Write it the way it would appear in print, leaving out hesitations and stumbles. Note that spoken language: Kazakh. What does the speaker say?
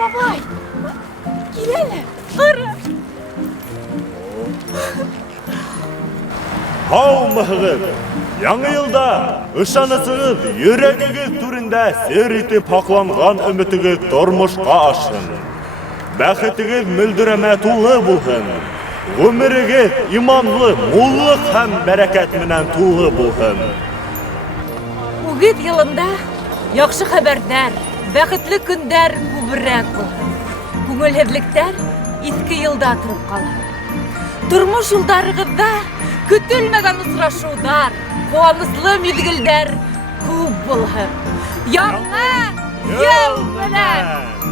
Бабай, келелі, қыры. Қаумығыз, яңы жылда ышанысыңыз, жүрегіңіз түрінде сер етіп ақланған үмітіңіз тұрмышқа ашсын. Бәхетіңіз мүлдірәмә тулы болсын. Өміріңіз иманлы, моллық һәм бәрәкәт менән тулы болсын. Үгіт йылында яқшы хәбәрдәр, бәхетле көндәр күберәк булһын. Күңелһеҙлектәр иҫке йылда тороп ҡала. Тормош юлдарығыҙҙа көтөлмәгән осрашыуҙар, ҡыуаныслы миҙгелдәр күп булһын. Яңы йыл менән!